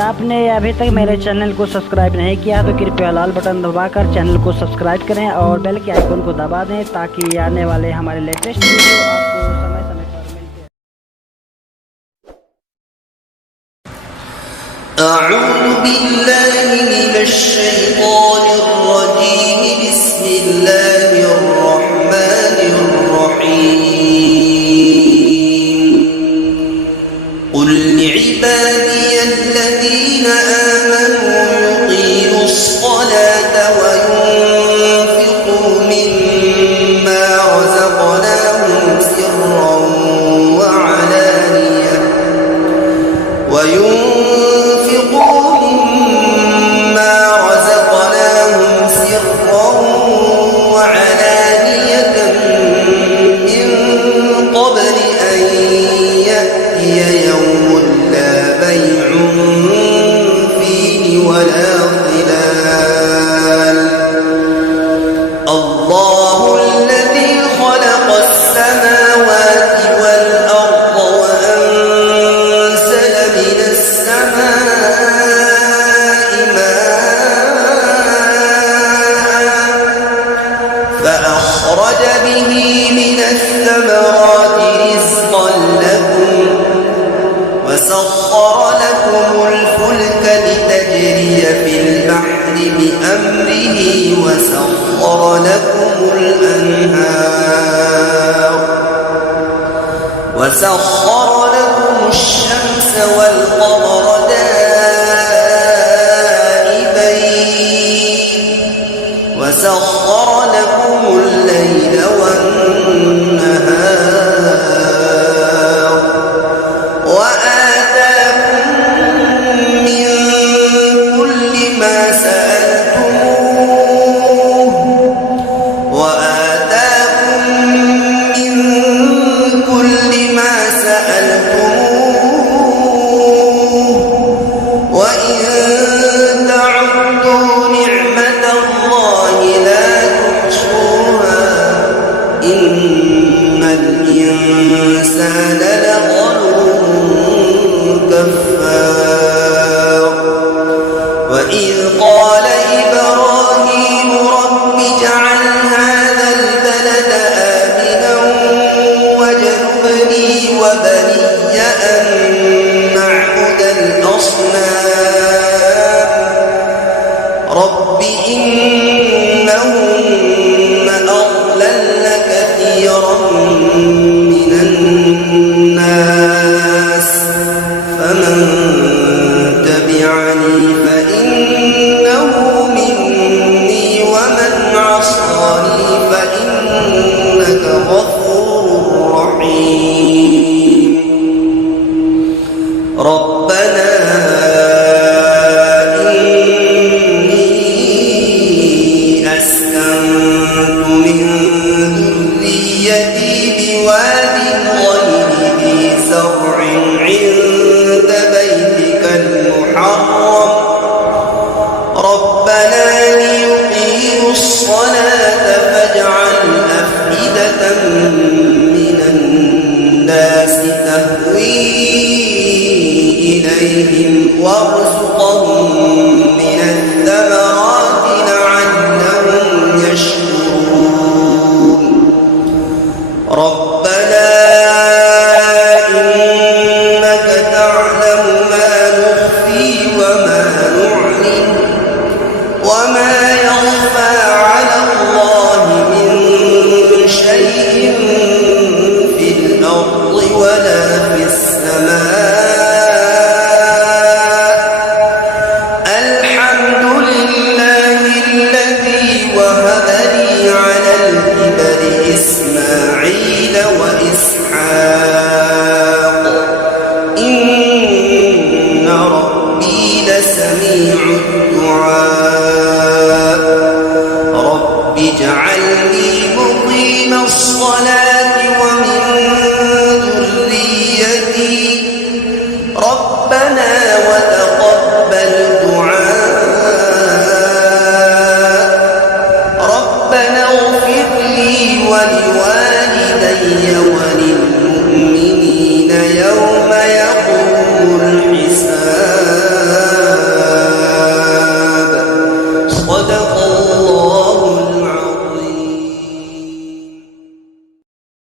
आपने अभी तक मेरे चैनल को सब्सक्राइब नहीं किया तो कृपया लाल बटन दबाकर चैनल को सब्सक्राइब करें और बेल के आइकन को दबा दें ताकि आने वाले हमारे लेटेस्ट वीडियो आपको समय समय पर मिलते रहें। अऊज़ु बिल्लाहि मिनश शैतानिर रजीम बिस्मिल्लाहिर रहमानिर रहीम कुल लिइबादियल्लज़ीन आमनू युक़ीमुस सलाता व युनफ़िक़ू मिम्मा रज़क़नाहुम सिर्ran व अलानियah فأخرج به من الثمرات رزقا لكم وسخر لكم الفلك لتجري في البحر بأمره وسخر لكم الأنهار وسخر لكم الشمس والقمر دائبين وسخر لكم الليل والنهار وآتاكم من كل ما سألتموه وإن تعدوا نعمة الله لا تحصوها إن الإنسان لظلوم كفار وإذ قال إبراهيم رب اجعل هذا البلد آمنا واجنبني وبني أن نعبد الأصنام رب إنهن أضللن كثيرا من الناس فمن تبعني فإنه مني ومن عصاني فإنك غفور رحيم ربنا إني أسكنت من ذريتي بواد غير ذي زرع عند بيتك المحرم ربنا ليقيموا الصلاة فاجعل أفئدة من الناس تهوي إليهم وارزقهم من الثمرات لعلهم يشكرون ربنا إنك تعلم ما نخفي وما نعلن وما